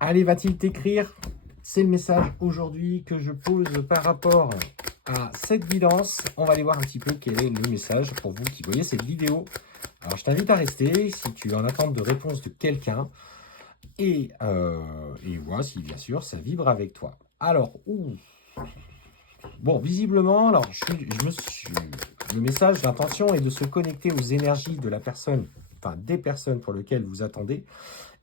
Allez, va-t-il t'écrire? C'est le message aujourd'hui que je pose par rapport à cette guidance. On va aller voir un petit peu quel est le message pour vous qui voyez cette vidéo. Alors, je t'invite à rester si tu es en attente de réponse de quelqu'un et voir si, bien sûr, ça vibre avec toi. Alors, bon, visiblement, alors, le message d'intention est de se connecter aux énergies de la personne, enfin des personnes pour lesquelles vous attendez.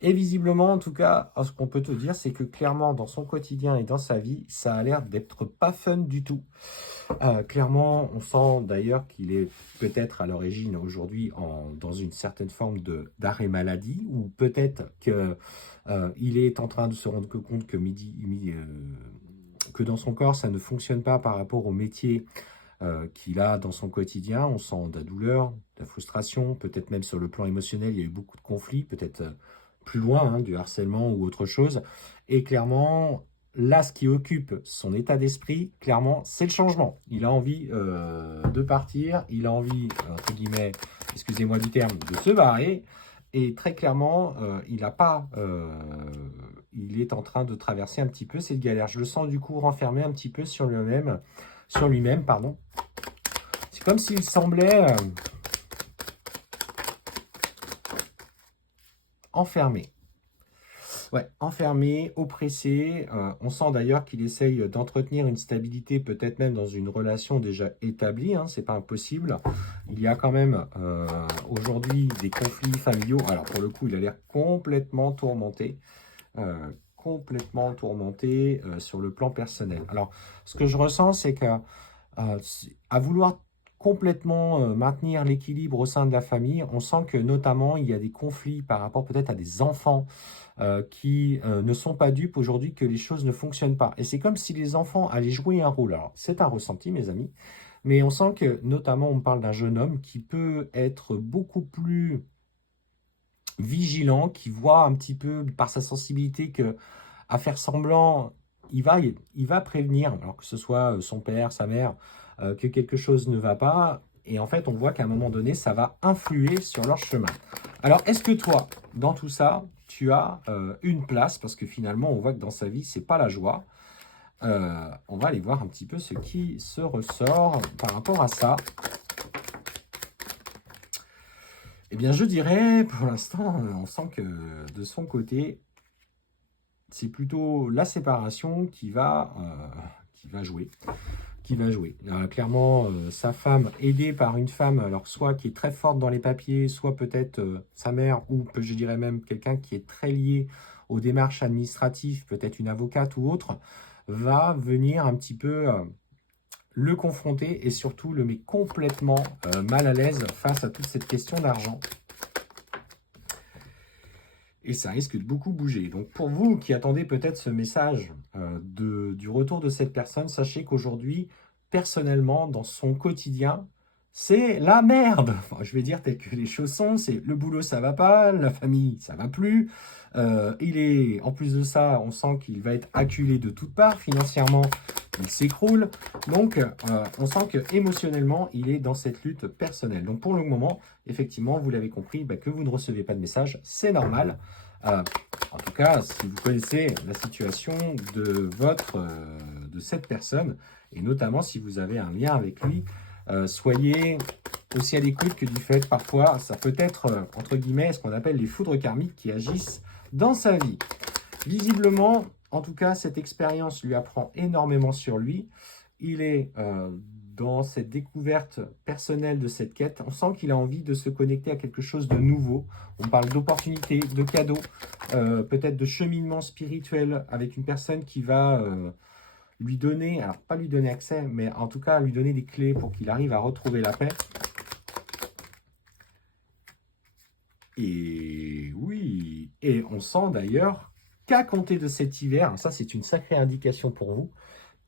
Et visiblement, en tout cas, ce qu'on peut te dire, c'est que clairement, dans son quotidien et dans sa vie, ça a l'air d'être pas fun du tout. Clairement, on sent d'ailleurs qu'il est peut-être à l'origine aujourd'hui dans une certaine forme d'arrêt maladie, ou peut-être qu'il est en train de se rendre compte que dans son corps, ça ne fonctionne pas par rapport au métier qu'il a dans son quotidien. On sent de la douleur, de la frustration, peut-être même sur le plan émotionnel, il y a eu beaucoup de conflits, peut-être plus loin, hein, du harcèlement ou autre chose. Et clairement, là, ce qui occupe son état d'esprit, clairement, c'est le changement. Il a envie de partir, il a envie, entre guillemets, excusez-moi du terme, de se barrer. Et très clairement, il est en train de traverser un petit peu cette galère. Je le sens du coup renfermé un petit peu sur lui-même, pardon. C'est comme s'il semblait enfermé. Ouais, enfermé, oppressé. On sent d'ailleurs qu'il essaye d'entretenir une stabilité, peut-être même dans une relation déjà établie. Hein, c'est pas impossible. Il y a quand même aujourd'hui des conflits familiaux. Alors pour le coup, il a l'air complètement tourmenté. Sur le plan personnel. Alors, ce que je ressens, c'est que à vouloir complètement maintenir l'équilibre au sein de la famille, on sent que notamment il y a des conflits par rapport peut-être à des enfants qui ne sont pas dupes aujourd'hui que les choses ne fonctionnent pas. Et c'est comme si les enfants allaient jouer un rôle. Alors, c'est un ressenti, mes amis, mais on sent que notamment on parle d'un jeune homme qui peut être beaucoup plus vigilant, qui voit un petit peu par sa sensibilité que à faire semblant, il va prévenir, alors que ce soit son père, sa mère, que quelque chose ne va pas. Et en fait, on voit qu'à un moment donné, ça va influer sur leur chemin. Alors, est-ce que toi, dans tout ça, tu as une place? Parce que finalement, on voit que dans sa vie, c'est pas la joie. On va aller voir un petit peu ce qui se ressort par rapport à ça. Eh bien, je dirais, pour l'instant, on sent que de son côté, c'est plutôt la séparation qui va jouer. Clairement, sa femme, aidée par une femme, alors soit qui est très forte dans les papiers, soit peut-être sa mère, ou je dirais même quelqu'un qui est très lié aux démarches administratives, peut-être une avocate ou autre, va venir un petit peu le confronter et surtout le met complètement mal à l'aise face à toute cette question d'argent. Et ça risque de beaucoup bouger. Donc pour vous qui attendez peut-être ce message du retour de cette personne, sachez qu'aujourd'hui, personnellement, dans son quotidien, c'est la merde. Enfin, je vais dire tel que les choses sont, c'est le boulot ça va pas, la famille ça va plus. En plus de ça, on sent qu'il va être acculé de toutes parts, financièrement il s'écroule. Donc on sent que émotionnellement il est dans cette lutte personnelle. Donc pour le moment, effectivement, vous l'avez compris, que vous ne recevez pas de message, c'est normal. En tout cas, si vous connaissez la situation de cette personne, et notamment si vous avez un lien avec lui, soyez aussi à l'écoute que du fait, parfois, ça peut être, entre guillemets, ce qu'on appelle les foudres karmiques qui agissent dans sa vie. Visiblement, en tout cas, cette expérience lui apprend énormément sur lui. Il est dans cette découverte personnelle de cette quête. On sent qu'il a envie de se connecter à quelque chose de nouveau. On parle d'opportunités, de cadeaux, peut-être de cheminement spirituel avec une personne qui va lui donner, alors pas lui donner accès, mais en tout cas lui donner des clés pour qu'il arrive à retrouver la paix. Et oui, et on sent d'ailleurs qu'à compter de cet hiver, ça c'est une sacrée indication pour vous,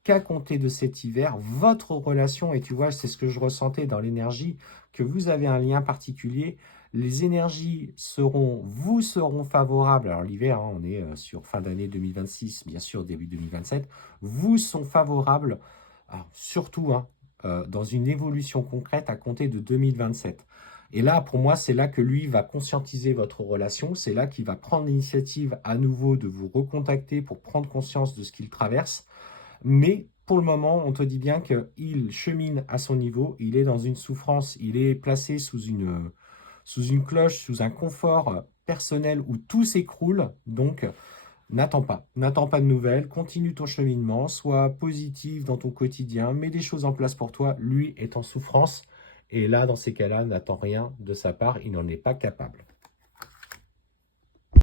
qu'à compter de cet hiver, votre relation, et tu vois, c'est ce que je ressentais dans l'énergie, que vous avez un lien particulier, les énergies vous seront favorables, alors l'hiver, hein, on est sur fin d'année 2026, bien sûr début 2027, vous sont favorables, alors, surtout dans une évolution concrète à compter de 2027. Et là, pour moi, c'est là que lui va conscientiser votre relation. C'est là qu'il va prendre l'initiative à nouveau de vous recontacter pour prendre conscience de ce qu'il traverse. Mais pour le moment, on te dit bien qu'il chemine à son niveau. Il est dans une souffrance. Il est placé sous une cloche, sous un confort personnel où tout s'écroule. Donc, n'attends pas de nouvelles. Continue ton cheminement. Sois positif dans ton quotidien. Mets des choses en place pour toi. Lui est en souffrance. Et là, dans ces cas-là, n'attends rien de sa part, il n'en est pas capable.